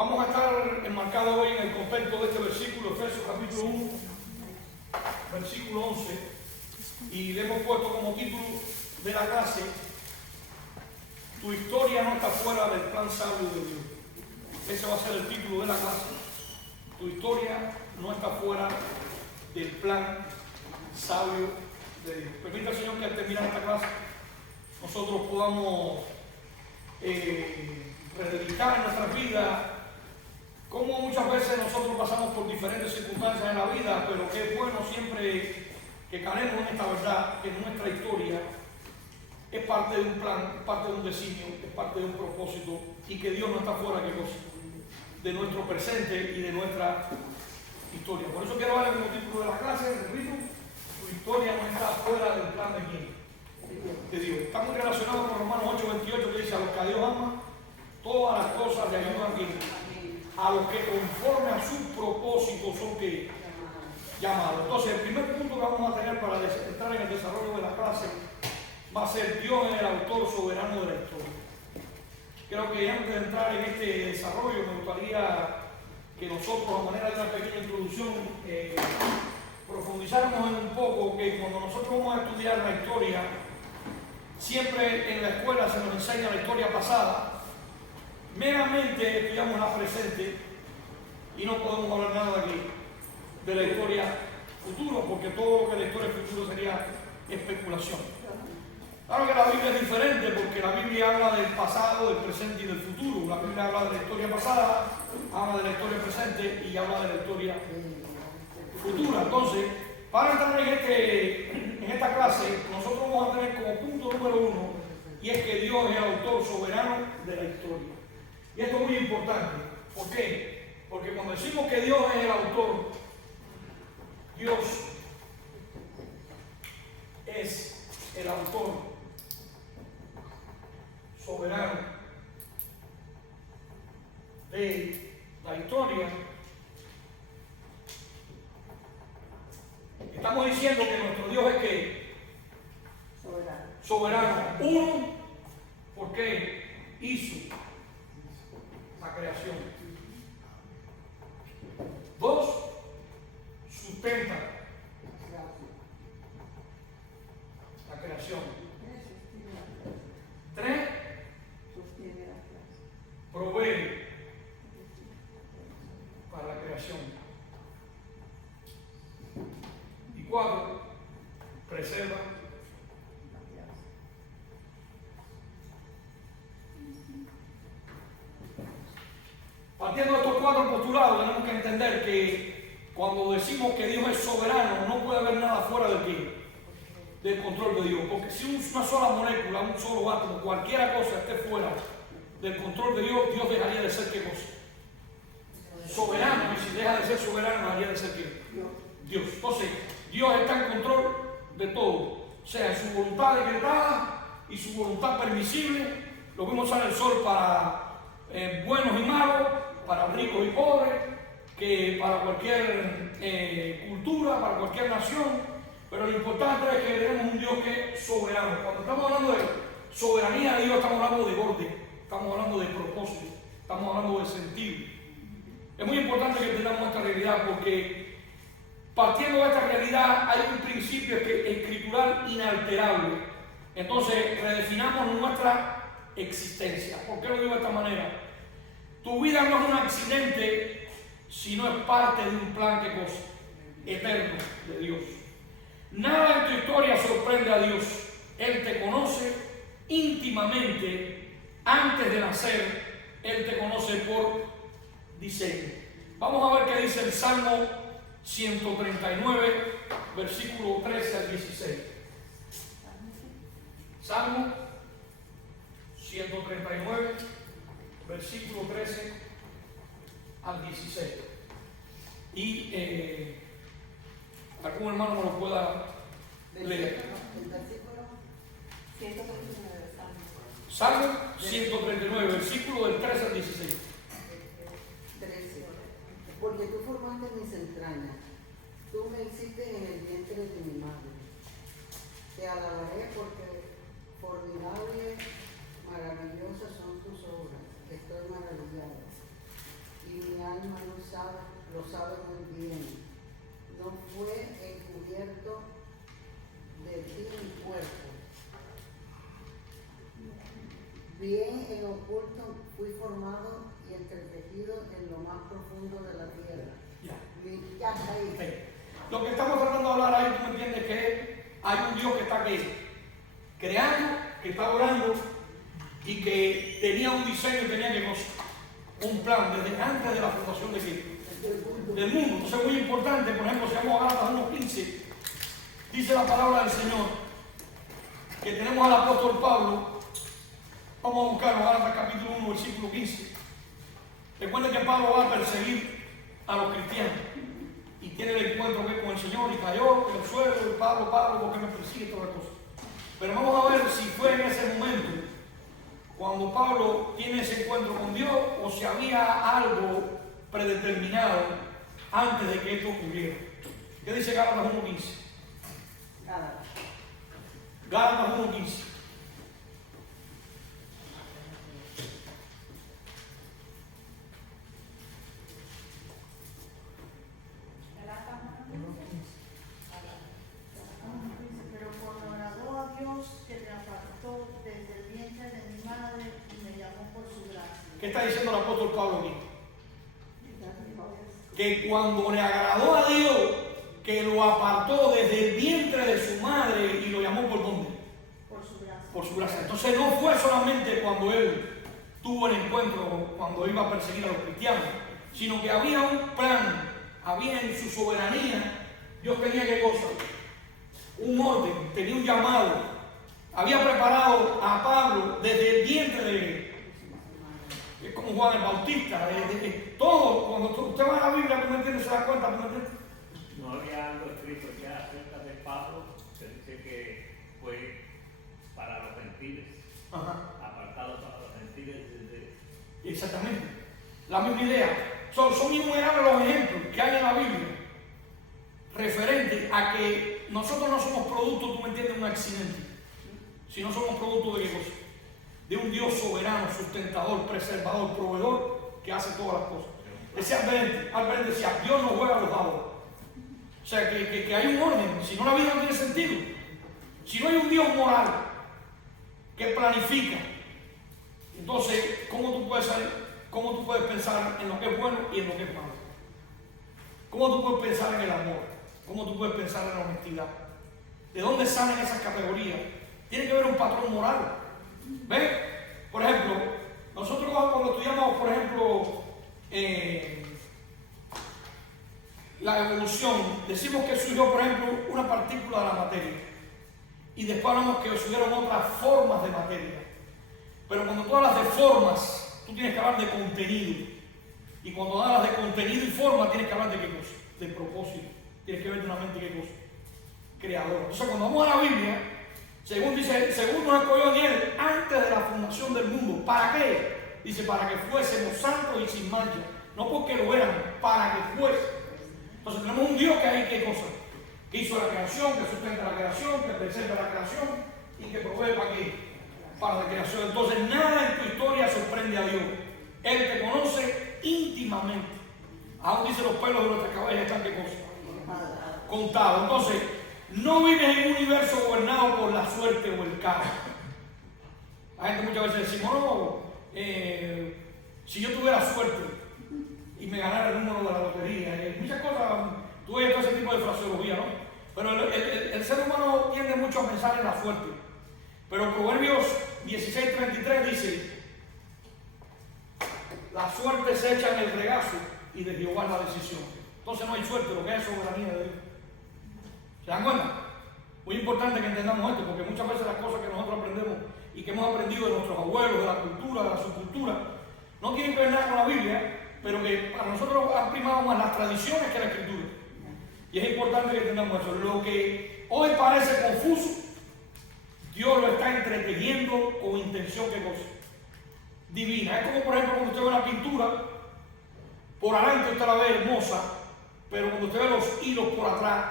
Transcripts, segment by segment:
Vamos a estar enmarcados hoy en el contexto de este versículo, Efesios capítulo 1, versículo 11, y le hemos puesto como título de la clase: tu historia no está fuera del plan sabio de Dios. Ese va a ser el título de la clase. Tu historia no está fuera del plan sabio de Dios. Permita, Señor, que al terminar esta clase nosotros podamos reeditar en nuestras vidas como muchas veces nosotros pasamos por diferentes circunstancias en la vida, pero que es bueno siempre que caemos en esta verdad, que nuestra historia es parte de un plan, es parte de un designio, es parte de un propósito, y que Dios no está fuera de nuestro presente y de nuestra historia. Por eso quiero darle como título de la clase, repito: tu historia no está fuera del plan de quién, de Dios. Está muy relacionado con Romanos 8:28, que dice: a los que a Dios ama, todas las cosas le ayudan a los que conforme a su propósito son que llamados. Entonces, el primer punto que vamos a tener para entrar en el desarrollo de la clase va a ser: Dios es el autor soberano de la historia. Creo que antes de entrar en este desarrollo me gustaría que nosotros, a manera de una pequeña introducción, profundizáramos en un poco que cuando nosotros vamos a estudiar la historia, siempre en la escuela se nos enseña la historia pasada. Meramente estudiamos la presente y no podemos hablar nada aquí de la historia futura, porque todo lo que es la historia futura sería especulación. Claro que la Biblia es diferente, porque la Biblia habla del pasado, del presente y del futuro. La Biblia habla de la historia pasada, habla de la historia presente y habla de la historia futura. Entonces, para entrar en esta clase, nosotros vamos a tener como punto número uno, y es que Dios es el autor soberano de la historia. Y esto es muy importante. ¿Por qué? Porque cuando decimos que Dios es el autor, Dios es el autor soberano de la historia. Estamos diciendo que nuestro Dios es que soberano. Uno, porque hizo la creación. Dos, sustenta la creación. Tres, provee para la creación. Y cuatro, preserva. Partiendo de estos cuatro postulados, tenemos que entender que cuando decimos que Dios es soberano, no puede haber nada fuera del control de Dios. Porque si una sola molécula, un solo átomo, cualquier cosa esté fuera del control de Dios, Dios dejaría de ser ¿qué cosa? Soberano. Y si deja de ser soberano, dejaría de ser ¿qué? Dios. Entonces, Dios está en control de todo. O sea, su voluntad decretada y su voluntad permisible. Lo vimos usar el sol para buenos y malos, para ricos y pobres, que para cualquier cultura, para cualquier nación. Pero lo importante es que tenemos un Dios que es soberano. Cuando estamos hablando de soberanía de Dios, estamos hablando de orden, estamos hablando de propósito, estamos hablando de sentido. Es muy importante que entendamos esta realidad, porque partiendo de esta realidad hay un principio escritural inalterable. Entonces redefinamos nuestra existencia. ¿Por qué lo digo de esta manera? Tu vida no es un accidente, sino es parte de un plan ¿qué cosa? Eterno de Dios. Nada en tu historia sorprende a Dios. Él te conoce íntimamente antes de nacer. Él te conoce por diseño. Vamos a ver qué dice el Salmo 139, versículo 13 al 16. Salmo 139, versículo 13 al 16. Y algún hermano me lo pueda leer. El versículo 139 de Salmo 139, versículo del 13 al 16. 13. Porque tú formaste mis entrañas, tú me hiciste en el vientre de mi madre. Te alabaré porque formidables, maravillosas son tus obras. Estoy maravillado. lo sabe muy bien. No fue encubierto de ti mi cuerpo. Bien en oculto fui formado y entretejido en lo más profundo de la tierra. Ya está ahí. Sí. Lo que estamos tratando de hablar ahí, tú me entiendes que hay un Dios que está aquí, creando, que está orando y que tenía un diseño y tenía que un plan desde antes de la fundación del mundo. Entonces es muy importante, por ejemplo, si vamos a Gálatas 1:15, dice la palabra del Señor que tenemos al apóstol Pablo. Vamos a buscarlo, Gálatas capítulo 1, versículo 15. Recuerden que Pablo va a perseguir a los cristianos y tiene el encuentro que con el Señor y cayó en el suelo, y Pablo, ¿por qué me persigue? Todas las cosas. Pero vamos a ver si fue en ese momento cuando Pablo tiene ese encuentro con Dios o si había algo predeterminado antes de que esto ocurriera. ¿Qué dice Gálatas 1:15? Gálatas 1:15. Pero cuando agradó a Dios que me apartó desde el vientre de mi madre y me llamó por su gracia. ¿Qué está diciendo el apóstol Pablo aquí? Que cuando le agradó a Dios, que lo apartó desde el vientre de su madre y lo llamó por dónde? Por su gracia. Por su gracia. Entonces no fue solamente cuando él tuvo el encuentro, cuando iba a perseguir a los cristianos, sino que había un plan, había en su soberanía, Dios tenía que cosa, un orden, tenía un llamado, había preparado a Pablo desde el vientre de él. Es como Juan el Bautista, todo, cuando usted va a la Biblia, ¿tú me entiendes? ¿Se da cuenta? ¿Tú me entiendes? No había algo escrito ya acerca de Pablo, se dice que fue para los gentiles, apartado para los gentiles desde... Exactamente, la misma idea. Son innumerables los ejemplos que hay en la Biblia referente a que nosotros no somos producto, tú me entiendes, de un accidente, sino somos producto de qué cosa? De un Dios soberano, sustentador, preservador, proveedor, que hace todas las cosas. Ese Albert decía, Dios no juega los dados. O sea, que hay un orden, si no la vida no tiene sentido. Si no hay un Dios moral que planifica, entonces, ¿cómo tú puedes pensar en lo que es bueno y en lo que es malo? ¿Cómo tú puedes pensar en el amor? ¿Cómo tú puedes pensar en la honestidad? ¿De dónde salen esas categorías? Tiene que haber un patrón moral. ¿Ven? Por ejemplo, nosotros cuando estudiamos, por ejemplo, la evolución, decimos que surgió, por ejemplo, una partícula de la materia. Y después hablamos que surgieron otras formas de materia. Pero cuando tú hablas de formas, tú tienes que hablar de contenido. Y cuando hablas de contenido y forma, tienes que hablar de qué cosa, de propósito. Tienes que ver de una mente qué cosa, creadora. Entonces, cuando vamos a la Biblia, según nos escogió en él antes de la fundación del mundo. ¿Para qué? Dice, para que fuésemos santos y sin mancha. No porque lo éramos, para que fuésemos. Entonces tenemos un Dios que hay qué cosa, que hizo la creación, que sustenta la creación, que preserva la creación y que provee para qué, para la creación. Entonces nada en tu historia sorprende a Dios. Él te conoce íntimamente. Aún dice los pelos de nuestra cabeza están qué cosa, contados. Entonces no vives en un universo gobernado por la suerte o el caos. La gente muchas veces decimos, no, si yo tuviera suerte y me ganara el número de la lotería, muchas cosas, tú ves todo ese tipo de fraseología, ¿no? Pero el ser humano tiende mucho a pensar en la suerte. Pero Proverbios 16:33 dice, la suerte se echa en el regazo y de Jehová es la decisión. Entonces no hay suerte, lo que hay es soberanía de Dios. ¿Se dan cuenta? Muy importante que entendamos esto, porque muchas veces las cosas que nosotros aprendemos y que hemos aprendido de nuestros abuelos, de la cultura, de la subcultura, no tienen que ver nada con la Biblia, pero que para nosotros han primado más las tradiciones que la Escritura. Y es importante que entendamos eso. Lo que hoy parece confuso, Dios lo está entretejiendo con intención, ¿qué cosa? Divina. Es como, por ejemplo, cuando usted ve una pintura, por adelante usted la ve hermosa, pero cuando usted ve los hilos por atrás,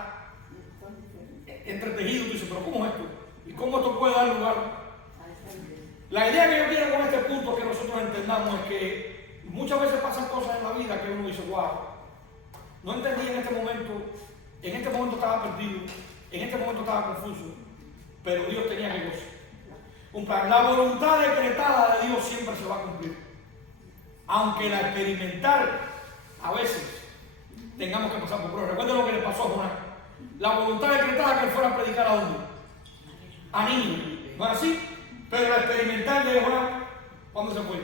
entretejidos, tú dices, pero ¿cómo es esto? ¿Y cómo esto puede dar lugar? La idea que yo quiero con este punto que nosotros entendamos es que muchas veces pasan cosas en la vida que uno dice, dice, wow, no entendí en este momento estaba perdido, en este momento estaba confuso, pero Dios tenía que cosa. Un plan. La voluntad decretada de Dios siempre se va a cumplir. Aunque la experimentar, a veces tengamos que pasar por pruebas. Recuerden lo que le pasó a Jonás. La voluntad decretada que él fuera a predicar a dónde? A Nínive. ¿No es así? Pero la experimental de Jonás, ¿cuándo se fue?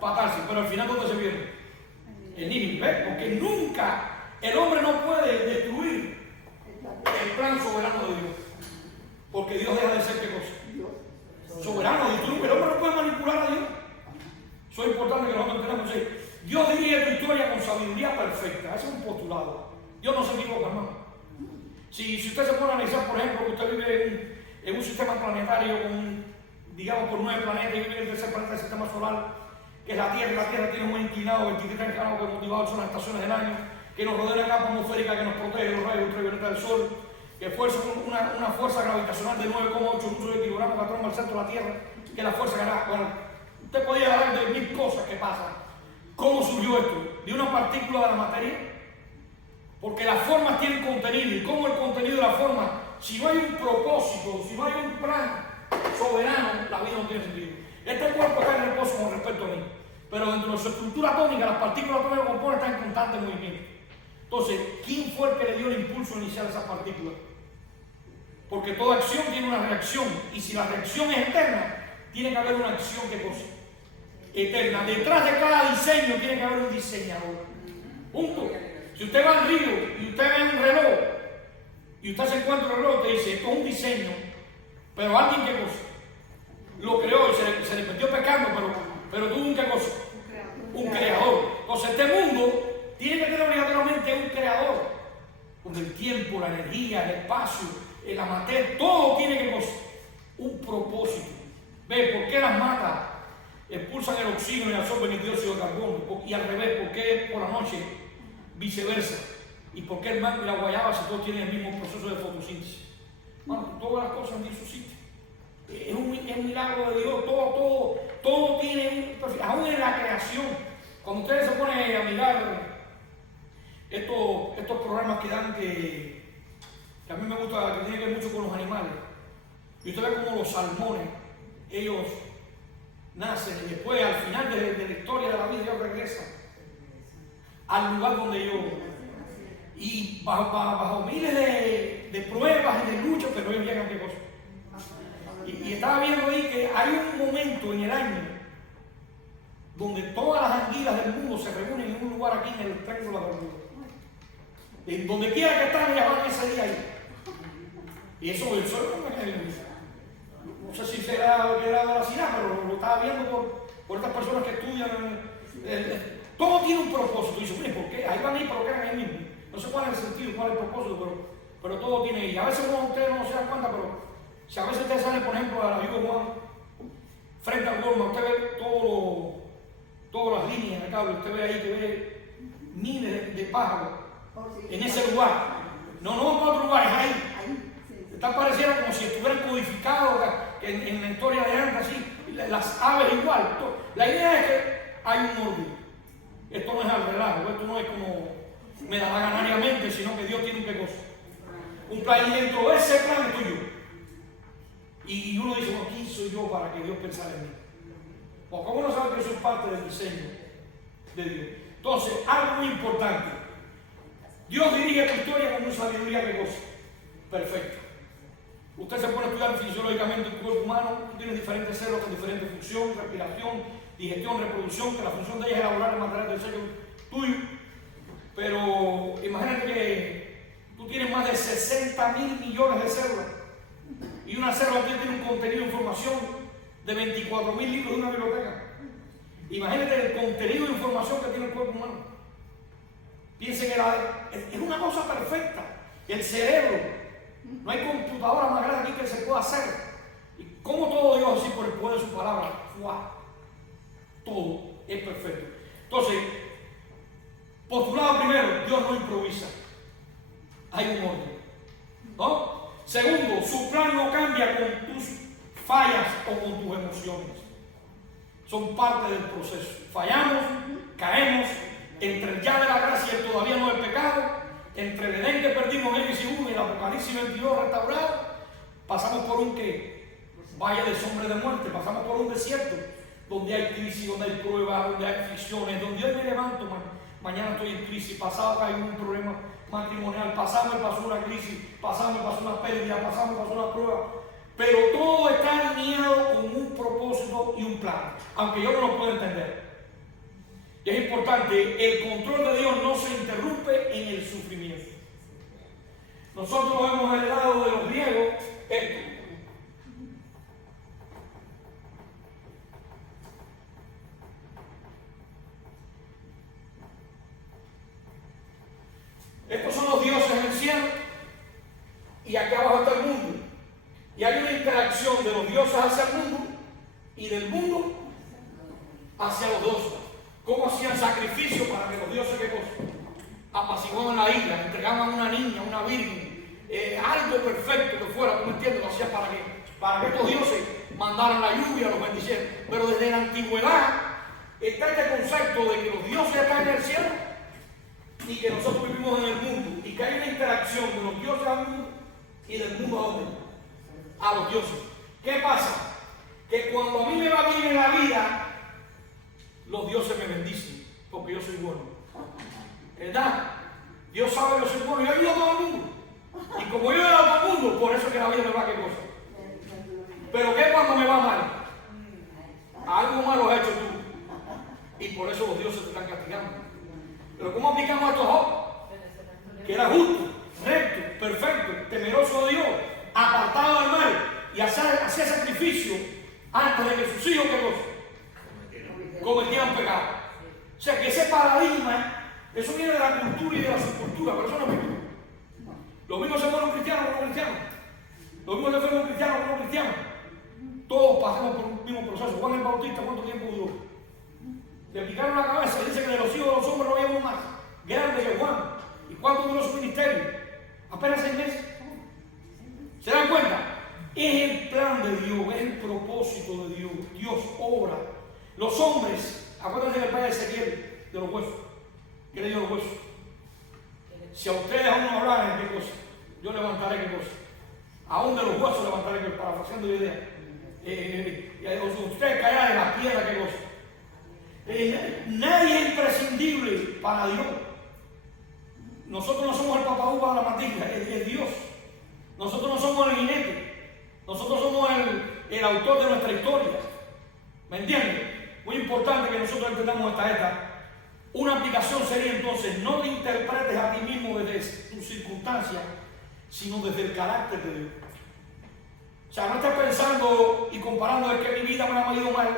Para Tarsis. Pero al final, ¿dónde se vieron? En Nínive. ¿Ves? Porque nunca el hombre no puede destruir el plan soberano de Dios. Porque Dios deja de ser ¿qué cosa? Soberano. El hombre no puede manipular a Dios. Eso es importante que nosotros entendamos. Dios dirige tu historia con sabiduría perfecta. Ese es un postulado. Dios no se equivoca, hermano. Si usted se pone a analizar, por ejemplo, que usted vive en un sistema planetario con, digamos, por 9 planetas, y vive en el tercer planeta del sistema solar, que es la Tierra tiene un inclinado 23 grados que motivado son las estaciones del año, que nos rodea la capa atmosférica que nos protege de los rayos ultravioleta del Sol, que fuerza una fuerza gravitacional de 9,8 uso de kilogramos que atroma al centro de la Tierra, que es la fuerza que da. Bueno, usted podría hablar de 1000 cosas que pasan. ¿Cómo surgió esto? ¿De una partícula de la materia? Porque las formas tienen contenido. ¿Y cómo el contenido de la forma? Si no hay un propósito, si no hay un plan soberano, la vida no tiene sentido. Este cuerpo está en reposo con respecto a mí. Pero dentro de su estructura atómica, las partículas atómicas que componen están en constante movimiento. Entonces, ¿quién fue el que le dio el impulso inicial a esas partículas? Porque toda acción tiene una reacción. Y si la reacción es eterna, tiene que haber una acción que cosa eterna. Detrás de cada diseño tiene que haber un diseñador. Punto. Si usted va al río y usted ve un reloj y usted se encuentra un reloj, te dice, esto es un diseño, pero alguien qué cosa lo creó y se le metió pecando, pero tuvo un qué cosa, un creador. Entonces este mundo tiene que tener obligatoriamente un creador, con el tiempo, la energía, el espacio, la materia, todo tiene que cosa, un propósito. ¿Ve por qué las matas expulsan el oxígeno y absorben el dióxido de carbono? Y al revés, ¿por qué por la noche viceversa? ¿Y por qué el mango y la guayaba si todos tienen el mismo proceso de fotosíntesis? Bueno, todas las cosas en su sitio. Es un milagro de Dios. Todo tiene un... Aún en la creación, cuando ustedes se ponen a mirar estos programas que dan que a mí me gusta, que tienen que ver mucho con los animales, y usted ve como los salmones, ellos nacen y después al final de la historia de la vida ellos regresan al lugar donde ellos, y bajo miles de pruebas y de luchas, pero ellos llegan a qué cosa. Y estaba viendo ahí que hay un momento en el año donde todas las anguilas del mundo se reúnen en un lugar aquí en el Triángulo de la Bermuda. En donde quiera que están, ellas van ese día ahí. Y eso no me cae bien. No sé si será que era veracidad, pero lo estaba viendo por estas personas que estudian. Todo tiene un propósito. Y dice, mire, ¿por qué? Ahí van a ir, pero quedan ahí mismo. No sé cuál es el sentido, cuál es el propósito, pero todo tiene. Y a veces ustedes no se dan cuenta, pero si a veces usted sale, por ejemplo, a la Vivo Juan, frente al Walmart, usted ve todas las líneas de cable, usted ve ahí que ve miles de pájaros en ese lugar. No para otro lugar, es ahí. Está pareciera como si estuvieran codificados en la historia de antes, así, las aves igual. La idea es que hay un orden. Esto no es al relajo, esto no es como me da ganariamente, sino que Dios tiene un qué cosa. Un plan, y dentro de ese plan estoy yo. Y uno dice, bueno, ¿quién soy yo para que Dios pensara en mí? ¿O cómo no sabe que yo soy parte del diseño de Dios? Entonces, algo muy importante. Dios dirige tu historia con una sabiduría que cosa perfecta. Usted se pone a estudiar fisiológicamente el cuerpo humano, tú tienes diferentes células con diferentes funciones, respiración, digestión, reproducción, que la función de ellas es elaborar el material del sello tuyo. Pero imagínate que tú tienes más de 60.000 millones de células y una célula tiene un contenido de información de 24.000 libros de una biblioteca. Imagínate el contenido de información que tiene el cuerpo humano. Piensen que es una cosa perfecta. El cerebro. No hay computadora más grande aquí que se pueda hacer. Y como todo Dios así por el poder de su palabra. ¡Wow! Todo es perfecto. Entonces, postulado primero, Dios no improvisa. Hay un orden. ¿No? Segundo, su plan no cambia con tus fallas o con tus emociones. Son parte del proceso. Fallamos, caemos, entre el ya de la gracia y el todavía no del pecado, entre el Edén que perdimos en Génesis 1 y el Apocalipsis 22 restaurado, pasamos por un valle de sombra de muerte, pasamos por un desierto donde hay crisis, donde hay pruebas, donde hay aflicciones, donde hoy me levanto, mañana estoy en crisis, pasado hay un problema matrimonial, pasado me pasó una crisis, pasado me pasó una pérdida, pasado me pasó una prueba, pero todo está alineado con un propósito y un plan, aunque yo no lo puedo entender. Y es importante, el control de Dios no se interrumpe en el sufrimiento. Nosotros lo hemos heredado de los griegos. Estos son los dioses en el cielo y aquí abajo está el mundo. Y hay una interacción de los dioses hacia el mundo y del mundo hacia los dioses. ¿Cómo hacían sacrificio para que los dioses, qué cosa? Apaciguaban la ira, entregaban una niña, una virgen, algo perfecto que fuera, ¿tú me entiendes? Lo hacían para que estos dioses mandaran la lluvia, los bendicieran. Pero desde la antigüedad está este concepto de que los dioses están en el cielo y que nosotros vivimos en el mundo y que hay una interacción de los dioses al mundo y del mundo a dónde? A los dioses. ¿Qué pasa? Que cuando a mí me va bien en la vida, los dioses me bendicen porque yo soy bueno. ¿Verdad? Dios sabe que yo soy bueno y yo ayudo a todo el mundo. Y como yo ayudo a todo el mundo, por eso que la vida me va qué cosa. Pero ¿qué cuando me va mal? Algo malo has hecho tú. Y por eso los dioses te están castigando. Pero ¿cómo aplicamos esto a Job? Que era justo, recto, perfecto, temeroso de Dios, apartado del mal y hacía sacrificio antes de que sus hijos ¿qué cosa? Cometieran pecado. O sea que ese paradigma, eso viene de la cultura y de la subcultura, pero eso no es bíblico. Los mismos se fueron cristianos como no cristianos. Los mismos se fueron cristianos como no cristianos. Todos pasamos por un mismo proceso. Juan el Bautista, ¿cuánto tiempo duró? Le picaron la cabeza y dice que de los hijos de los hombres no había uno más grande que Juan. ¿Y cuánto duró su ministerio? Apenas 6 meses. ¿Se dan cuenta? Es el plan de Dios, es el propósito de Dios. Dios obra. Los hombres, acuérdense del padre de Ezequiel, de los huesos. ¿Qué le dio los huesos? Si a ustedes aún no hablaran, ¿qué cosa? Yo levantaré qué cosa. Aún de los huesos levantaré, parafraseando la idea. Ustedes caerán de la piedra, ¿qué cosa? Nadie es imprescindible para Dios. Nosotros no somos el papaupa de la matilla, es Dios. Nosotros no somos el jinete. Nosotros somos el autor de nuestra historia. ¿Me entiendes? Muy importante que nosotros entendamos esta. Una aplicación sería entonces, no te interpretes a ti mismo desde tus circunstancias, sino desde el carácter de Dios. O sea, no estés pensando y comparando de que mi vida me ha ido mal,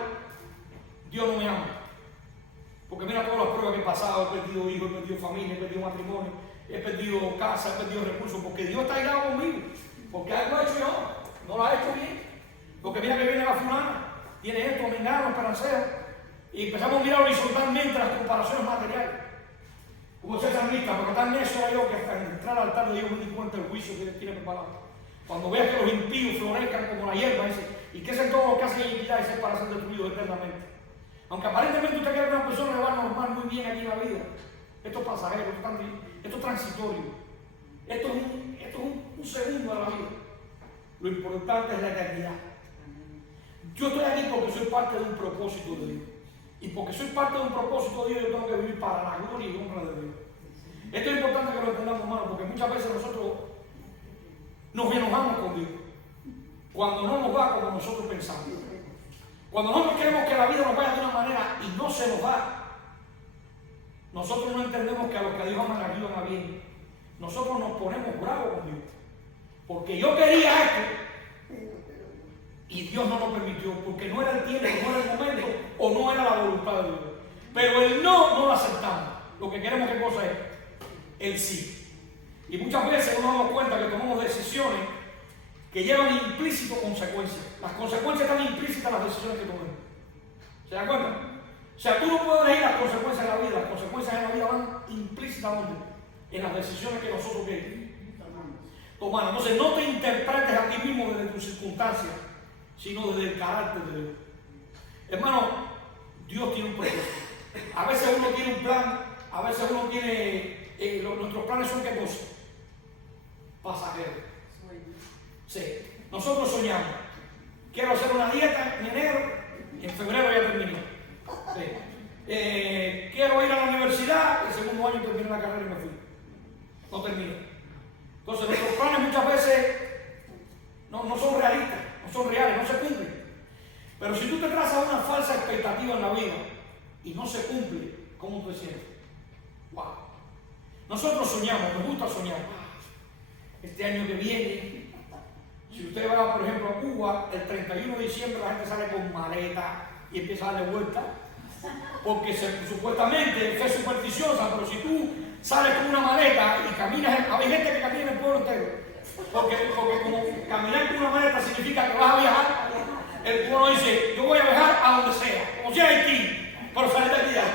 Dios no me ama. Porque mira todas las pruebas que he pasado, he perdido hijos, he perdido familia, he perdido matrimonio, he perdido casa, he perdido recursos, porque Dios está aislado conmigo, porque algo he hecho yo, no lo ha hecho bien. Porque mira que viene la fulana, tiene esto, mengano, esperancea. Y empezamos a mirar horizontalmente las comparaciones materiales. Como ese salmista, pero tan necio era yo que hasta entrar al altar de Dios me di cuenta del juicio que Dios tiene preparado. Cuando veas que los impíos florezcan como la hierba, dice, ¿y qué es todo lo que hacen iniquidad? Dice, para ser destruidos eternamente. Aunque aparentemente usted quiere que una persona le va normal muy bien aquí en la vida, esto es pasajero, esto es transitorio. Esto es un segundo de la vida. Lo importante es la eternidad. Yo estoy aquí porque soy parte de un propósito de Dios. Y porque soy parte de un propósito de Dios, yo tengo que vivir para la gloria y honra de Dios. Esto es importante que lo entendamos, hermano, porque muchas veces nosotros nos enojamos con Dios cuando no nos va como nosotros pensamos. Cuando nosotros queremos que la vida nos vaya de una manera y no se nos va, nosotros no entendemos que a los que a Dios aman a Dios van a bien. Nosotros nos ponemos bravos con Dios. Porque yo quería esto y Dios no lo permitió, porque no era el tiempo, no era el momento o no era la voluntad de Dios. Pero el no lo aceptamos. Lo que queremos, ¿qué cosa es? El sí. Y muchas veces nos damos cuenta que tomamos decisiones que llevan implícito consecuencias. Las consecuencias están implícitas en las decisiones que tomamos. ¿Se dan cuenta? O sea, tú no puedes elegir las consecuencias en la vida. Las consecuencias en la vida van implícitas en las decisiones que nosotros tomamos. Entonces, no te interpretes a ti mismo desde tus circunstancias, sino desde el carácter de Dios. Hermano, Dios tiene un propósito. A veces uno tiene un plan, a veces uno tiene, nuestros planes son qué cosa, pasajeros. Sí, nosotros soñamos, quiero hacer una dieta en enero, y en febrero ya terminé. Sí. Quiero ir a la universidad, el segundo año terminé la carrera y me fui. No terminé. Entonces nuestros planes muchas veces no son realistas, no son reales, no se cumplen. Pero si tú te trazas una falsa expectativa en la vida y no se cumple, ¿cómo te sientes? ¡Wow! Nosotros soñamos, nos gusta soñar. Este año que viene, si usted va, por ejemplo, a Cuba, el 31 de diciembre la gente sale con maleta y empieza a darle vuelta, porque supuestamente es supersticiosa, pero si tú sales con una maleta y caminas, hay gente que camina en el pueblo entero, porque como caminar con una maleta significa que vas a viajar, el pueblo dice, yo voy a viajar a donde sea, como sea Haití, pero salir de aquí.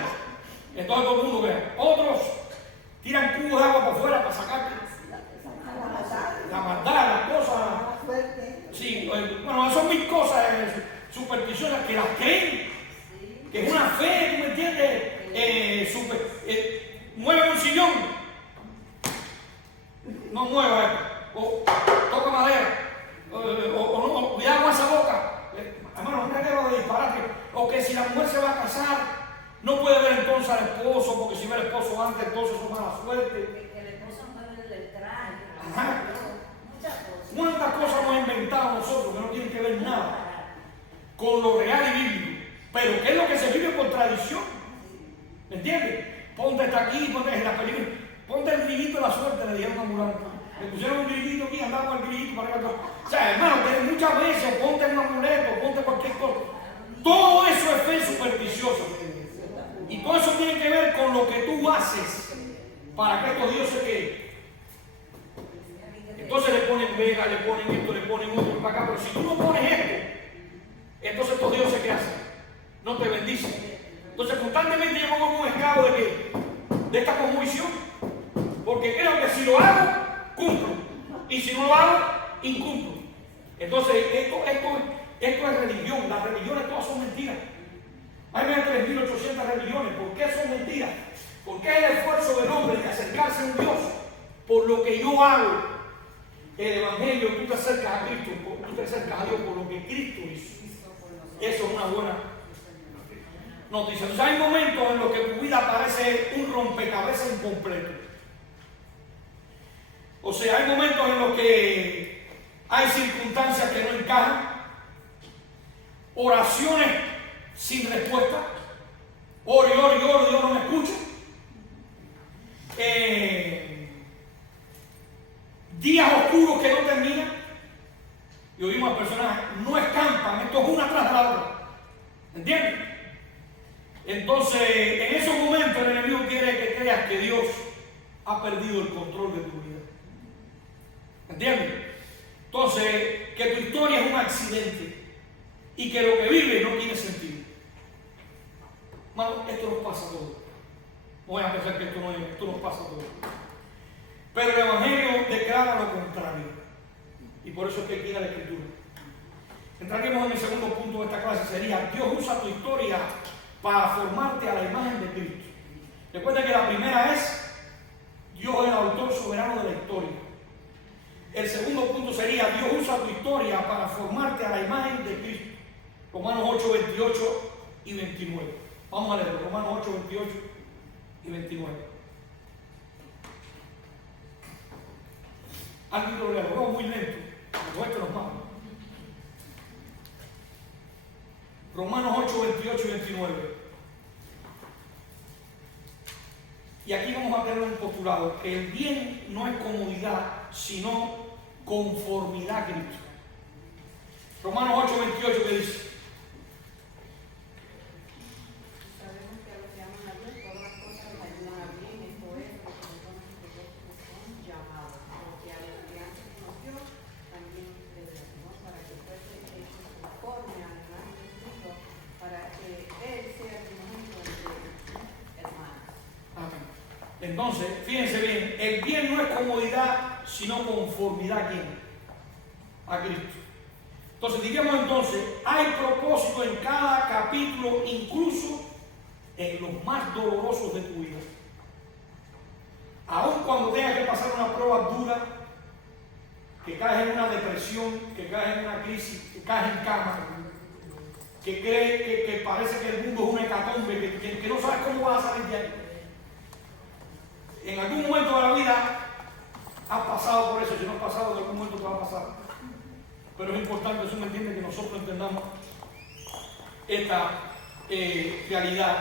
Entonces todo el mundo vea. Otros tiran cubos de agua por fuera para sacar la maldad, las cosas. Sí, bueno, son mil cosas supersticiosas que las creen, que es una fe, ¿tú me entiendes? Mueve un sillón, no mueva esto, o toca madera, o no, cuidado con esa boca. Hermano, no creo de disparate. O que si la mujer se va a casar, no puede ver entonces al esposo, porque si ve al esposo antes, entonces es mala suerte. Que el esposo no puede ver el traje. Ajá. Muchas cosas. ¿Cuántas cosas hemos inventado nosotros que no tienen que ver nada con lo real y bíblico? Pero ¿qué es lo que se vive por tradición? ¿Me entiendes? Ponte hasta aquí, ponte en la película, ponte el grillito de la suerte, le dijeron a ambulante. Le pusieron un grillito aquí, andaba con el grillito para acá. O sea, hermano, muchas veces ponte un amuleto, ponte cualquier cosa. Todo eso es fe supersticiosa. Y todo eso tiene que ver con lo que tú haces para que estos dioses que. Entonces le ponen vega, le ponen esto, le ponen otro para acá. Pero si tú no pones esto, entonces estos dioses ¿qué hacen? No te bendicen. Entonces constantemente yo me pongo un esclavo de qué? De esta convicción. Porque creo que si lo hago, cumplo. Y si no lo hago, incumplo. Entonces esto es religión. Las religiones todas son mentiras. Hay más de 3.800 religiones. ¿Por qué son mentiras? Porque hay el esfuerzo del hombre de acercarse a un Dios. Por lo que yo hago, el Evangelio, tú te acercas a Cristo, tú te acercas a Dios por lo que Cristo hizo. Eso es una buena noticia. Entonces hay momentos en los que tu vida parece un rompecabezas incompleto. O sea, hay momentos en los que hay circunstancias que no encajan, oraciones sin respuesta, oro y oro y oro, Dios no me escucha. Días oscuros que no terminan. Y oímos a personas, no escampan, esto es una tras de la otra. ¿Entiendes? Entonces, en esos momentos el enemigo quiere que creas que Dios ha perdido el control de tu vida. ¿Entiendes? Entonces, que tu historia es un accidente y que lo que vives no tiene sentido. Bueno, esto nos pasa a todos. No voy a pensar que esto nos pasa a todos. Pero el Evangelio declara lo contrario. Y por eso es que hay que ir a la Escritura. Entraríamos en el segundo punto de esta clase, sería Dios usa tu historia para formarte a la imagen de Cristo. Recuerda que la primera es Dios es el autor soberano de la historia. El segundo punto sería Dios usa tu historia para formarte a la imagen de Cristo. Romanos 8, 28 y 29. Vamos a leerlo. Romanos 8, 28 y 29. Alguien lo leo muy lento, pero esto nos manda. Romanos 8, 28 y 29. Y aquí vamos a tener un postulado, que el bien no es comodidad, sino conformidad a Cristo. Romanos 8, 28, ¿qué dice? Sabemos que a los que aman a Dios, todas las cosas les ayudan a bien, esto es, los que son propósitos son llamados, porque a los que antes conoció, también le designó para que fuese hecho conforme a la imagen de Cristo, para que Él sea el primogénito entre hermanos. Amén. Entonces, fíjense bien, el bien no es comodidad, sino conformidad a quién? A Cristo. Entonces, diríamos entonces, hay propósito en cada capítulo, incluso en los más dolorosos de tu vida. caes en una depresión, que caes en una crisis, que caes en cama, que cree que parece que el mundo es una hecatombe, que no sabes cómo vas a salir de ahí. En algún momento de la vida has pasado por eso, si no has pasado, en algún momento te va a pasar. Pero es importante, eso me entiende, que nosotros entendamos esta realidad.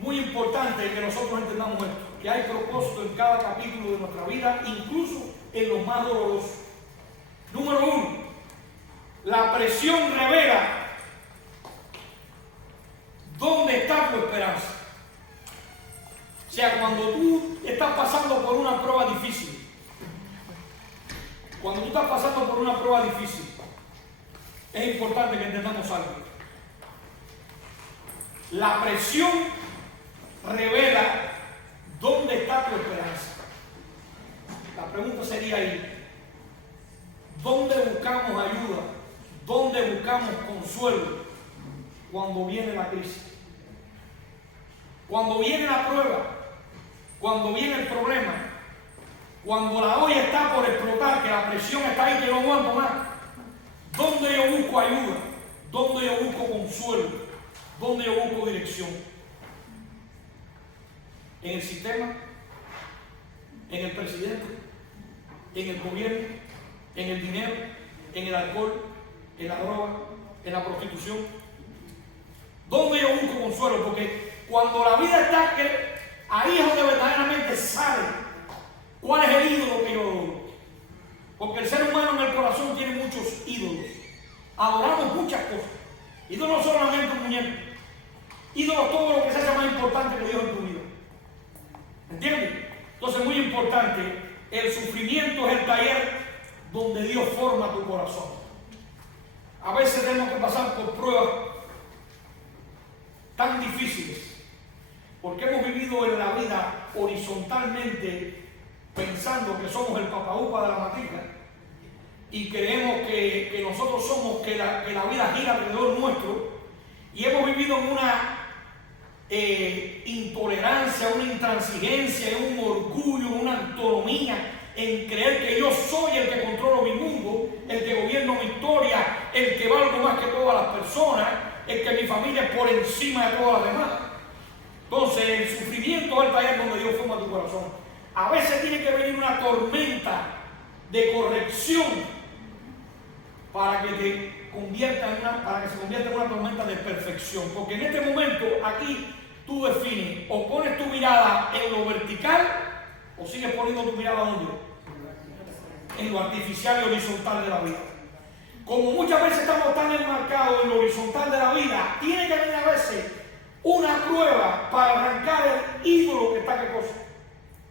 Muy importante que nosotros entendamos esto, que hay propósito en cada capítulo de nuestra vida, incluso en los más dolorosos. Número 1, la presión revela dónde está tu esperanza. O sea, cuando tú estás pasando por una prueba difícil, es importante que entendamos algo. La presión revela dónde está tu esperanza. La pregunta sería ahí, ¿dónde buscamos ayuda? ¿Dónde buscamos consuelo cuando viene la crisis? Cuando viene la prueba, cuando viene el problema, cuando la olla está por explotar, que la presión está ahí, que no aguanto más, ¿dónde yo busco ayuda? ¿Dónde yo busco consuelo? ¿Dónde yo busco dirección? ¿En el sistema? ¿En el presidente? ¿En el gobierno? ¿En el dinero? ¿En el alcohol? ¿En la droga? ¿En la prostitución? ¿Dónde yo busco consuelo? Porque cuando la vida está, ahí es donde verdaderamente sabe cuál es el ídolo que yo adoro. Porque el ser humano en el corazón tiene muchos ídolos. Adoramos muchas cosas. Ídolos no solamente un muñeco. Ídolos todo lo que se hace más importante que Dios en tu vida. ¿Entiendes? Entonces es muy importante. El sufrimiento es el taller donde Dios forma tu corazón. A veces tenemos que pasar por pruebas tan difíciles porque hemos vivido en la vida horizontalmente pensando que somos el papaupa de la matica y creemos que nosotros somos, que la vida gira alrededor nuestro, y hemos vivido en una intolerancia, una intransigencia, en un orgullo, una autonomía, en creer que yo soy el que controlo mi mundo, el que gobierno mi historia, el que valgo más que todas las personas, el que mi familia es por encima de todas las demás. Entonces el sufrimiento es el taller donde Dios forma tu corazón. A veces tiene que venir una tormenta de corrección para que te convierta para que se convierta en una tormenta de perfección. Porque en este momento aquí tú defines, o pones tu mirada en lo vertical o sigues poniendo tu mirada ¿dónde? En lo artificial y horizontal de la vida. Como muchas veces estamos tan enmarcados en lo horizontal de la vida, tiene que venir a veces una prueba para arrancar el ídolo que está, ¿qué cosa?,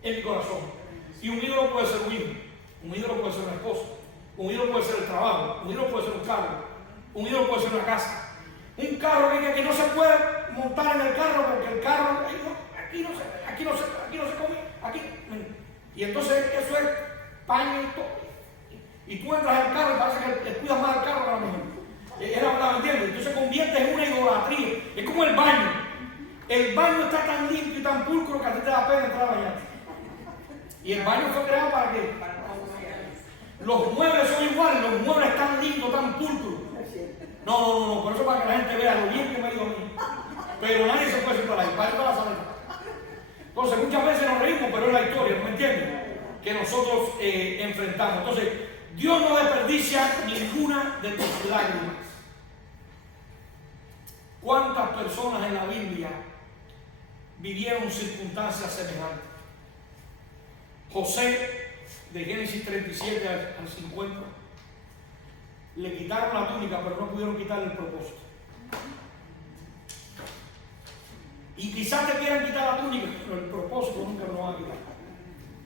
en mi corazón. Y un ídolo puede ser un hijo, un ídolo puede ser una esposa, un ídolo puede ser el trabajo, un ídolo puede ser un carro, un ídolo puede ser una casa. Un carro que no se puede montar en el carro porque el carro, aquí no se come, aquí. Y entonces eso es paño y todo. Y tú entras al carro y parece que te cuidas más del carro que la mujer. Es la verdad, ¿me entiendes? Entonces se convierte en una idolatría. Es como el baño. El baño está tan limpio y tan pulcro que a ti te da pena entrar a bañarte. Y el baño fue creado para qué? Los muebles son iguales, los muebles tan lindos, tan pulcros. No, por eso para que la gente vea lo bien que me ha ido a mí. Pero nadie se puede sentar ahí, para eso la salida. Entonces muchas veces nos reímos, pero es la historia, ¿no me entiendes? Que nosotros enfrentamos. Entonces, Dios no desperdicia ninguna de tus lágrimas. ¿Cuántas personas en la Biblia vivieron circunstancias semejantes? José, de Génesis 37 al 50, le quitaron la túnica, pero no pudieron quitarle el propósito. Y quizás te quieran quitar la túnica, pero el propósito nunca lo van a quitar.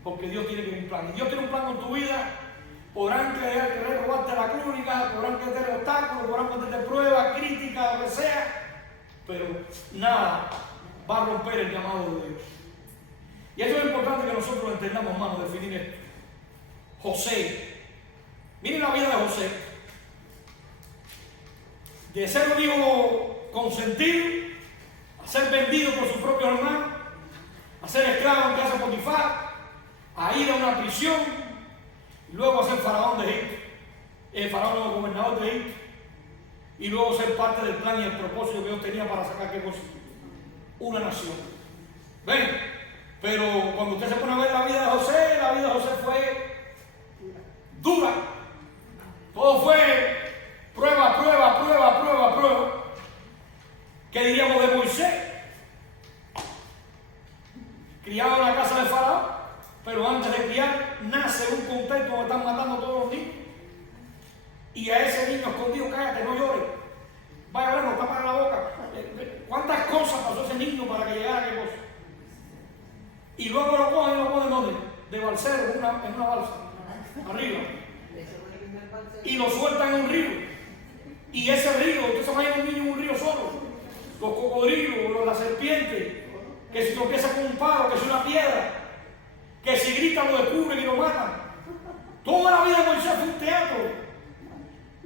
Porque Dios tiene un plan. Y Dios tiene un plan con tu vida. Podrán querer robarte la túnica, podrán meter obstáculos, podrán meterte pruebas, críticas, lo que sea, pero nada va a romper el llamado de Dios. Y eso es importante que nosotros lo entendamos, hermanos, definir esto. José, miren la vida de José. De ser un hijo consentido, a ser vendido por su propio hermano, a ser esclavo en casa de Potifar, a ir a una prisión. y luego a ser faraón de Egipto, faraón o gobernador de Egipto, y luego ser parte del plan y el propósito que Dios tenía para sacar ¿qué cosa? Una nación. ¿Ven? Pero cuando usted se pone a ver la vida de José fue dura. Todo fue prueba. ¿Qué diríamos de Moisés? Criado en la casa de Faraón, pero antes de criar nace un contexto donde están matando a todos los niños. Y a ese niño escondido, cállate, no llores. Vaya a verlo, tapa la boca. ¿Cuántas cosas pasó ese niño para que llegara a qué cosa? Y luego lo ponen ¿dónde? De balsero, en una balsa, arriba. Y lo sueltan en un río. Y ese río, usted se imagina un niño en un río solo. Los cocodrilos, la serpiente, que si tropieza con un palo, que si una piedra, que si grita lo descubren y lo matan. Toda la vida de Moisés fue un teatro.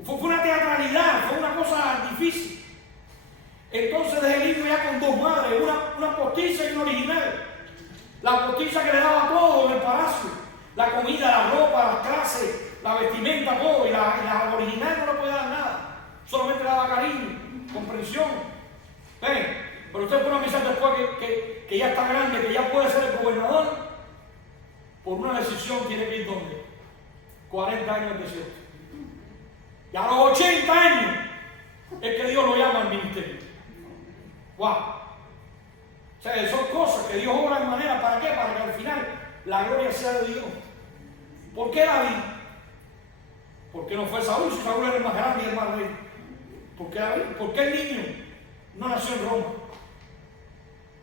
Fue una teatralidad, fue una cosa difícil. Entonces desde el niño ya con dos madres, una postiza y una original. La postiza que le daba todo en el palacio, la comida, la ropa, las clases, la vestimenta, todo, y la original no le podía dar nada, solamente le daba cariño, comprensión. ¿Ven? Pero usted puede pensar después que ya está grande, que ya puede ser el gobernador, por una decisión tiene que ir ¿dónde? 40 años al desierto. Y a los 80 años es que Dios lo llama al ministerio. ¡Wow! O sea, son cosas que Dios obra de manera, ¿para qué? Para que al final la gloria sea de Dios. ¿Por qué David? ¿Por qué no fue Saúl? Si Saúl era el más grande y el más rey. ¿Por qué David? ¿Por qué el niño no nació en Roma?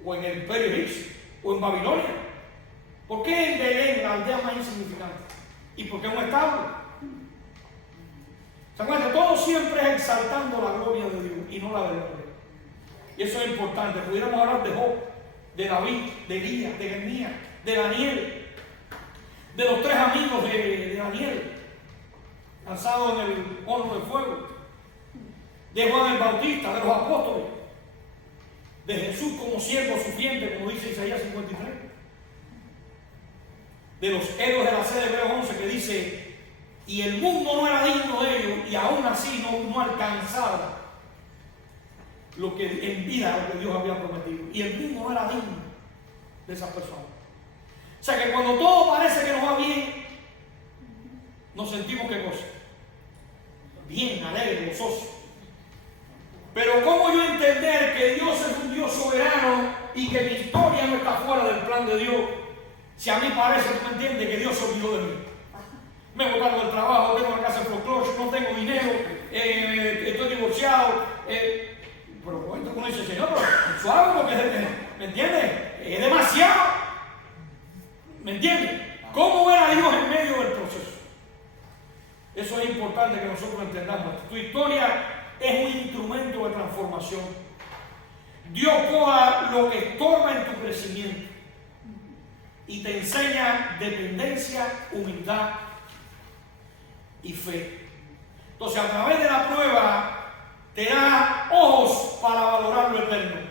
O en el Imperio Egipcio, o en Babilonia. ¿Por qué en Belén, la aldea más insignificante? ¿Y por qué en un establo? ¿Se acuerdan? Todo siempre es exaltando la gloria de Dios y no la del hombre. Y eso es importante. Pudiéramos hablar de Job, de David, de Elías, de Jeremías, de Daniel, de los tres amigos de Daniel, lanzados en el horno de fuego, de Juan el Bautista, de los apóstoles, de Jesús como siervo sufriente, como dice Isaías 53, de los héroes de la sede de Hebreos 11 que dice, y el mundo no era digno de ellos, y aún así no alcanzaba lo que en vida, lo que Dios había prometido, y el mundo no era digno de esas personas. O sea que cuando todo parece que nos va bien, nos sentimos ¿qué cosa? Bien, alegre, gozoso. Pero ¿cómo yo entender que Dios es un Dios soberano y que mi historia no está fuera del plan de Dios? Si a mí parece, tú me entiendes, que Dios se olvidó de mí. Me he botado del trabajo, tengo una casa de foreclosure, no tengo dinero, estoy divorciado. Pero bueno, uno dice, Señor, pero suave porque ¿me entiendes? Es demasiado. ¿Me entiendes? ¿Cómo ver a Dios en medio del proceso? Eso es importante que nosotros entendamos. Tu historia es un instrumento de transformación. Dios poda lo que estorba en tu crecimiento y te enseña dependencia, humildad y fe. Entonces, a través de la prueba te da ojos para valorar lo eterno.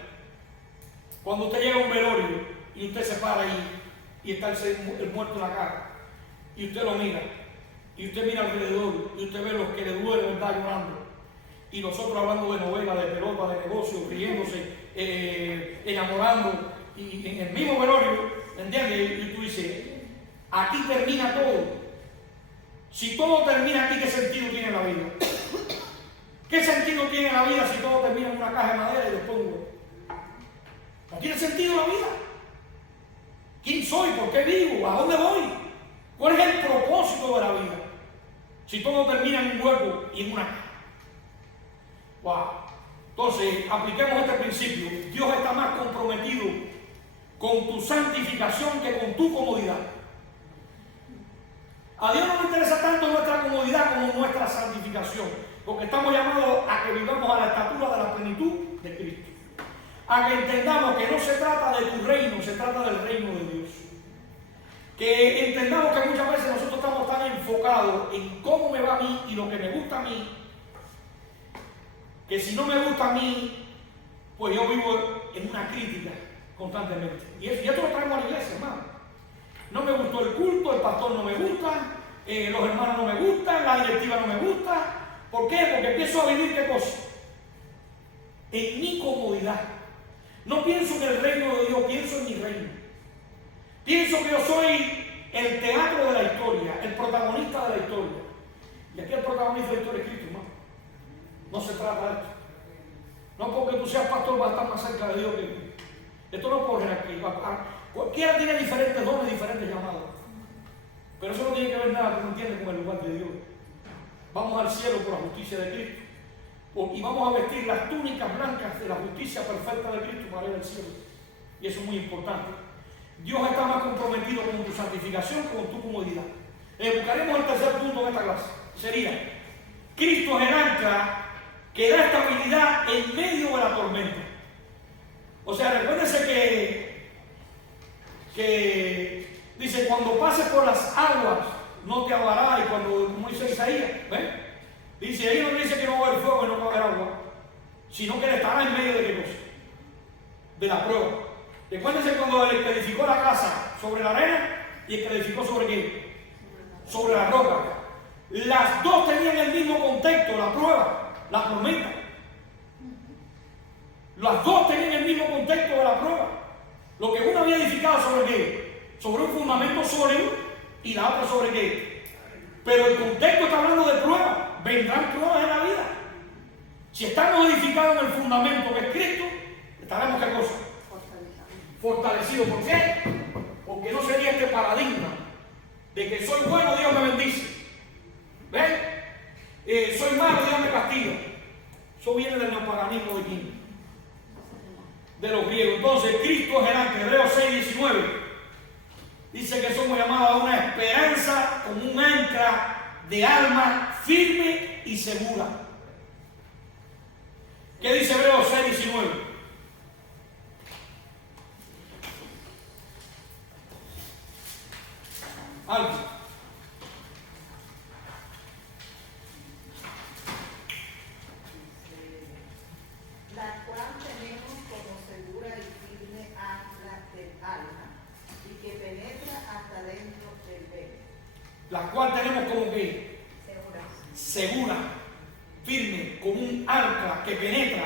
Cuando usted llega a un velorio y usted se para ahí y está el muerto en la cara y usted lo mira y usted mira alrededor y usted ve los que le duele, ¿verdad? Llorando, y nosotros hablando de novela, de pelota, de negocio, riéndose, enamorando, y en el mismo velorio, ¿me entiendes? Y tú dices, aquí termina todo. Si todo termina aquí, ¿qué sentido tiene la vida? ¿Qué sentido tiene la vida si todo termina en una caja de madera y después un huevo? No tiene sentido la vida. ¿Quién soy? ¿Por qué vivo? ¿A dónde voy? ¿Cuál es el propósito de la vida? Si todo termina en un hueco y en una caja. Wow. Entonces, apliquemos este principio. Dios está más comprometido con tu santificación que con tu comodidad. A Dios no le interesa tanto nuestra comodidad como nuestra santificación, porque estamos llamados a que vivamos a la estatura de la plenitud de Cristo. A que entendamos que no se trata de tu reino, se trata del reino de Dios. Que entendamos que muchas veces nosotros estamos tan enfocados en cómo me va a mí y lo que me gusta a mí, que si no me gusta a mí, pues yo vivo en una crítica constantemente. Y esto lo traemos a la iglesia, hermano. No me gustó el culto, el pastor no me gusta, los hermanos no me gustan, la directiva no me gusta. ¿Por qué? Porque empiezo a vivir ¿qué cosa? En mi comodidad. No pienso en el reino de Dios, pienso en mi reino. Pienso que yo soy el teatro de la historia, el protagonista de la historia. Y aquí el protagonista de la historia es Cristo, hermano. No se trata de esto. No porque tú seas pastor vas a estar más cerca de Dios que tú. Esto no corre aquí. Cualquiera tiene diferentes dones, diferentes llamados. Pero eso no tiene que ver nada, tú no entiendes, con el lugar de Dios. Vamos al cielo por la justicia de Cristo. Y vamos a vestir las túnicas blancas de la justicia perfecta de Cristo para ir al cielo. Y eso es muy importante. Dios está más comprometido con tu santificación que con tu comodidad. Buscaremos el tercer punto de esta clase. Sería, Cristo es el ancla que da estabilidad en medio de la tormenta. O sea, recuérdense que dice, cuando pases por las aguas, no te ahogará. Y cuando, como dice Isaías, ¿ves? Dice, ahí no dice que no va a haber fuego y no va a haber agua, sino que estará en medio de qué cosa? De la prueba. Recuérdense cuando el que edificó la casa sobre la arena y el que edificó sobre qué? Sobre la roca. Las dos tenían el mismo contexto, la prueba, la tormenta. Las dos tenían el mismo contexto de la prueba. Lo que uno había edificado sobre qué? Sobre un fundamento sólido y la otra sobre qué. Pero el contexto está hablando de pruebas. Vendrán pruebas en la vida. Si estamos edificados en el fundamento que es Cristo, estaremos ¿qué cosa? Fortalecidos. ¿Por qué? Porque no sería este paradigma de que soy bueno, Dios me bendice. ¿Ven? Soy malo, Dios me castiga. Eso viene del neopaganismo de quién? De los griegos. Entonces, Cristo es el ancla. Hebreos 6:19 dice que somos llamados a una esperanza como un ancla de alma firme y segura. ¿Qué dice Hebreos 6:19? Algo. La cual tenemos como segura y firme ancla del alma y que penetra hasta dentro del velo. La cual tenemos como que segura, firme, como un ancla que penetra.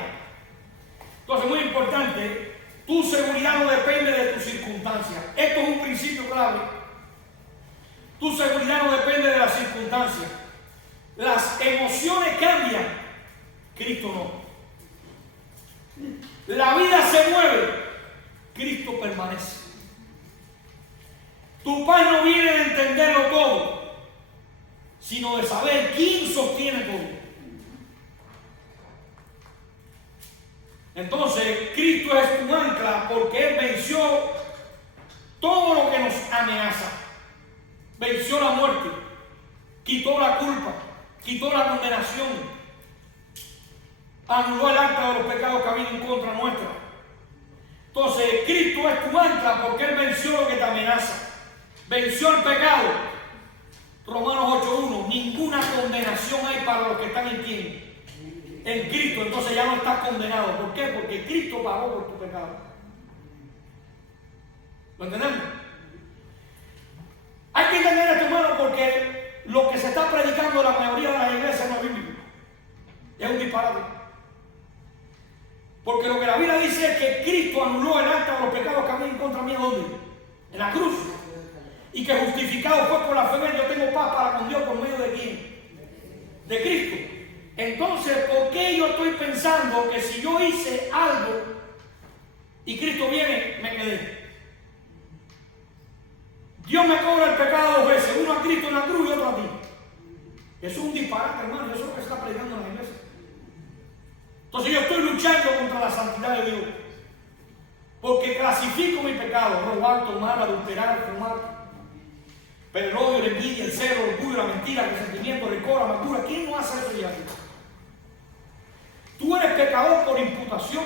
Entonces, muy importante, tu seguridad no depende de tus circunstancias. Esto es un principio clave. Tu seguridad no depende de las circunstancias. Las emociones cambian, Cristo no. La vida se mueve, Cristo permanece. Tu paz no viene de entenderlo todo, sino de saber quién sostiene todo. Entonces, Cristo es tu ancla porque Él venció todo lo que nos amenaza. Venció la muerte, quitó la culpa, quitó la condenación, anuló el acta de los pecados que habían en contra nuestra. Entonces, Cristo es tu ancla porque Él venció lo que te amenaza. Venció el pecado. Romanos 8:1. Ninguna condenación hay para los que están en quién. En Cristo. Entonces ya no estás condenado. ¿Por qué? Porque Cristo pagó por tu pecado. ¿Lo entendemos? Hay que entender esto, hermano, porque lo que se está predicando en la mayoría de las iglesias no es bíblico. Es un disparate. Porque lo que la Biblia dice es que Cristo anuló el acta de los pecados que había en contra mía. ¿Dónde? En la cruz. Y que justificado fue por la fe, yo tengo paz para con Dios por medio de quién? De Cristo. Entonces, ¿por qué yo estoy pensando que si yo hice algo y Cristo viene, me quedé? Dios me cobra el pecado dos veces, uno a Cristo en la cruz y otro a ti. Eso es un disparate, hermano, eso es lo que se está predicando en la iglesia. Entonces yo estoy luchando contra la santidad de Dios. Porque clasifico mi pecado: robar, tomar, adulterar, fumar. Pero el odio, la envidia, el celo, el orgullo, la mentira, el resentimiento, el rencor, la amargura. ¿Quién no hace eso ya? Tú eres pecador por imputación,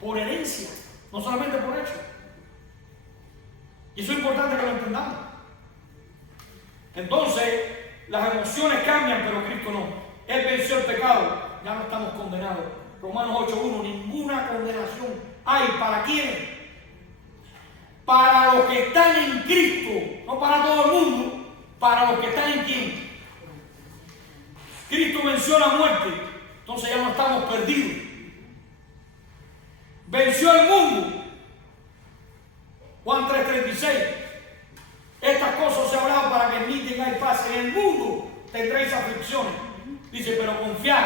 por herencia, no solamente por hecho. Y eso es importante que lo entendamos. Entonces, las emociones cambian, pero Cristo no. Él venció el pecado, ya no estamos condenados. Romanos 8:1, ninguna condenación hay. ¿Para quién? Para los que están en Cristo, no para todo el mundo. para los que están en quién. Cristo venció la muerte, entonces ya no estamos perdidos. Venció el mundo. Juan 3:36. Estas cosas os he hablado para que en mí tengáis paz. En el mundo tendréis aflicciones. Dice, pero confiad,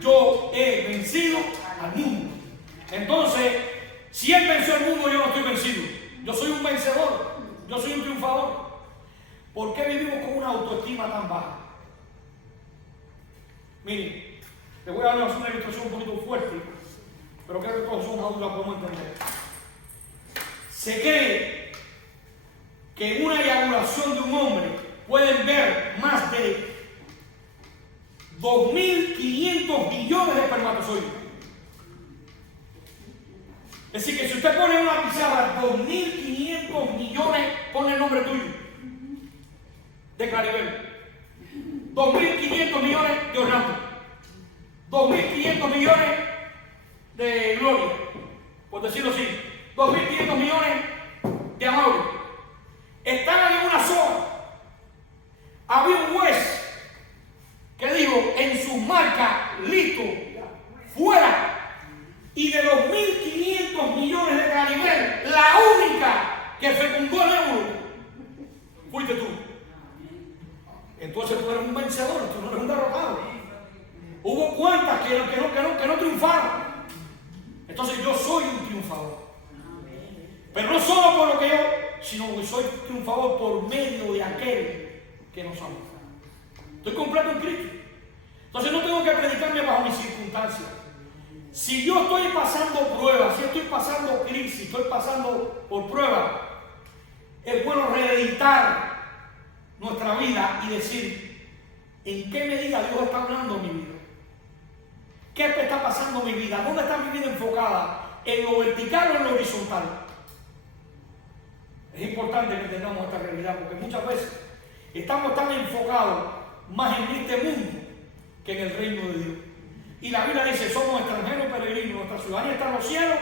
yo he vencido al mundo. Entonces, si Él venció al mundo, yo no estoy vencido. Yo soy un vencedor. Yo soy un triunfador. ¿Por qué vivimos con una autoestima tan baja? Miren, les voy a dar una ilustración un poquito fuerte, pero creo que todos somos adultos, la podemos entender. Se cree que en una eyaculación de un hombre pueden ver más de 2.500 millones de espermatozoides. Es decir, que si usted pone en una pizarra 2.500 millones, pone el nombre tuyo, de Claribel. 2.500 millones de Orlando. 2.500 millones de Gloria, por decirlo así. 2.500 millones de Amaury. Estaban en una sola. Había un juez que dijo en sus marcas, listo, fuera. Y de los 1.500 millones de Claribel, la única que fecundó el euro fuiste tú. Entonces tú eres un vencedor, tú no eres un derrotado. Hubo cuantas que no triunfaron. Entonces yo soy un triunfador. Pero no solo por lo que yo, sino que soy triunfador por medio de aquel que nos ama. Estoy completo en Cristo. Entonces no tengo que predicarme bajo mis circunstancias. Si yo estoy pasando pruebas, si estoy pasando crisis, estoy pasando por pruebas, es bueno reeditar nuestra vida y decir, ¿en qué medida Dios está hablando en mi vida? ¿Qué está pasando en mi vida? ¿Dónde está mi vida enfocada? ¿En lo vertical o en lo horizontal? Es importante que entendamos esta realidad, porque muchas veces estamos tan enfocados más en este mundo que en el reino de Dios. Y la Biblia dice, somos extranjeros peregrinos, nuestra ciudadanía está en los cielos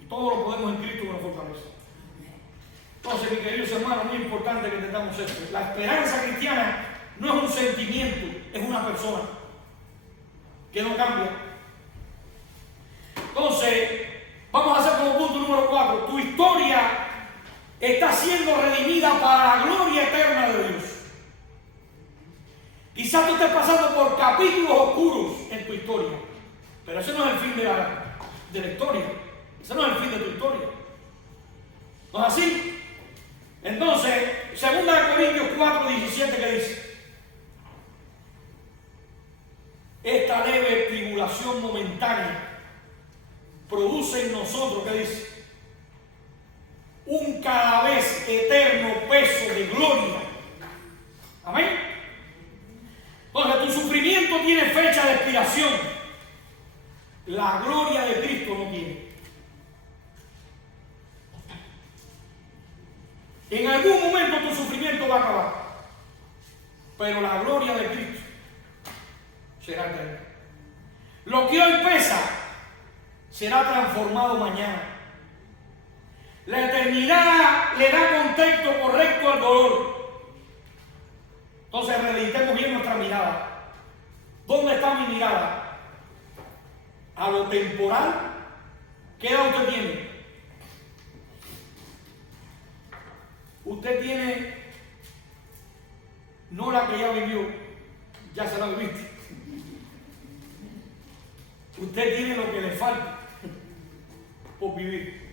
y todo lo podemos en Cristo que nos fortalece. Entonces, mis queridos hermanos, muy importante que entendamos esto. La esperanza cristiana no es un sentimiento, es una persona que no cambia. Entonces, vamos a hacer como punto número 4. Tu historia está siendo redimida para la gloria eterna de Dios. Quizás tú estés pasando por capítulos oscuros en tu historia, pero ese no es el fin de la historia. Ese no es el fin de tu historia. ¿No es así? Entonces, 2 Corintios 4:17, que dice: esta leve tribulación momentánea produce en nosotros, ¿qué dice? Un cada vez eterno peso de gloria. Amén. Entonces, tu sufrimiento tiene fecha de expiración. La gloria de Cristo no tiene. En algún momento tu sufrimiento va a acabar, pero la gloria de Cristo será eterna. Lo que hoy pesa será transformado mañana. La eternidad le da contexto correcto al dolor. Entonces reeditemos bien nuestra mirada. ¿Dónde está mi mirada? ¿A lo temporal? ¿Qué edad usted tiene? Usted tiene no la que ya vivió, ya se la viviste. Usted tiene lo que le falta por vivir.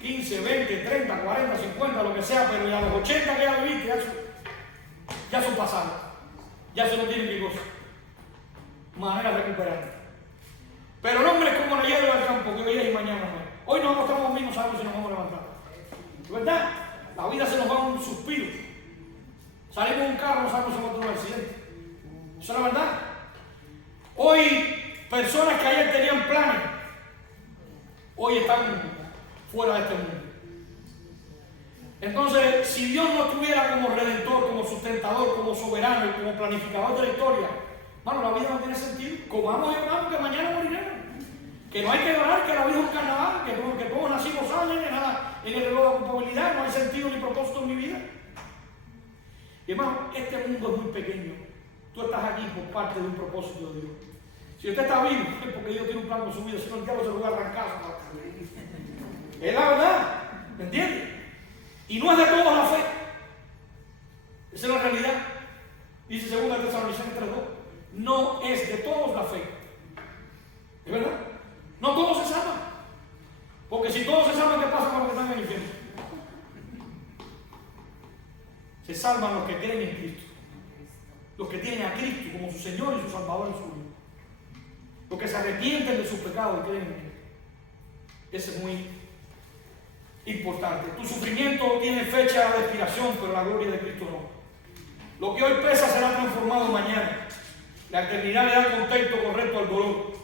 15, 20, 30, 40, 50, lo que sea, pero ya los 80 que ya viviste, ya son pasados. Ya se no tienen que cosa. Manera de recuperar. Pero el hombre es como la hierba del campo, que hoy es y mañana no es. Hoy nos acostamos mismos, sabemos si nos vamos a levantar. ¿Verdad? La vida se nos va un suspiro. Salimos de un carro, no sabemos si vamos a tener un accidente. Eso es la verdad. Hoy, personas que ayer tenían planes, hoy están fuera de este mundo. Entonces, si Dios no estuviera como redentor, como sustentador, como soberano y como planificador de la historia, bueno, la vida no tiene sentido. Comamos y oramos que mañana moriremos. Que no hay que llorar, que la vida es un carnaval, que todos nacimos salen, que nada en el reloj de culpabilidad, no hay sentido ni propósito en mi vida. Y hermano, este mundo es muy pequeño. Tú estás aquí por parte de un propósito de Dios. Si usted está vivo, es porque Dios tiene un plan con su vida, si no el diablo se lo va a arrancar. Es la verdad, ¿me entiendes? Y no es de todos la fe. Esa es la realidad. Dice 2 Tesalonicenses 3:2. No es de todos la fe. ¿Es verdad? No todos se salvan. Porque si todos se salvan, ¿qué pasa con los que están en el infierno? Se salvan los que creen en Cristo. Los que tienen a Cristo como su Señor y su Salvador en su vida. Los que se arrepienten de sus pecados y creen en Él. Ese es muy importante. Tu sufrimiento tiene fecha de expiración, pero la gloria de Cristo no. Lo que hoy pesa será transformado mañana. La eternidad le da contexto correcto al dolor.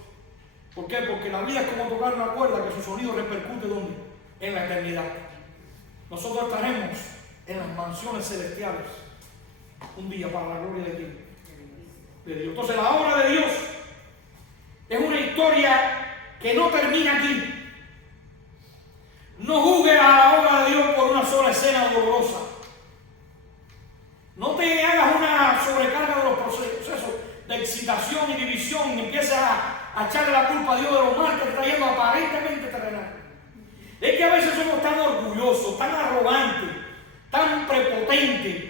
¿Por qué? Porque la vida es como tocar una cuerda que su sonido repercute ¿dónde? En la eternidad. Nosotros estaremos en las mansiones celestiales un día para la gloria de Dios. Entonces la obra de Dios es una historia que no termina aquí. No juzgues a la obra de Dios por una sola escena dolorosa. No te hagas una sobrecarga de los procesos de excitación y división y empieces a echarle la culpa a Dios de lo mal que te está yendo aparentemente terrenal. Es que a veces somos tan orgullosos, tan arrogantes, tan prepotentes,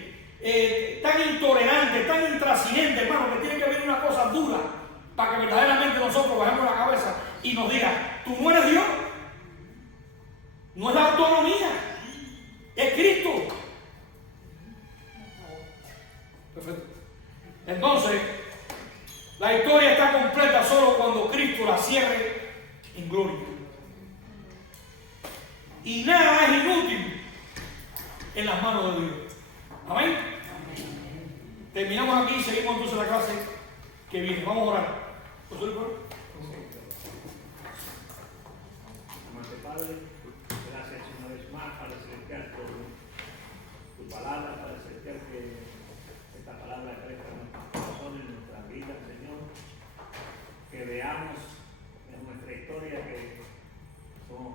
tan intolerantes, tan intransigentes, hermano, que tiene que haber una cosa dura para que verdaderamente nosotros bajemos la cabeza y nos diga, tú no eres Dios. No es la autonomía, es Cristo. Perfecto. Entonces, la historia está completa solo cuando Cristo la cierre en gloria. Y nada es inútil en las manos de Dios. Amén. Terminamos aquí y seguimos entonces la clase que viene. Vamos a orar. Amante Padre, gracias una vez más para celestial por tu palabra, para celestial que esta palabra crezca en nuestros corazones, en nuestras vidas, Señor. Que veamos en nuestra historia que somos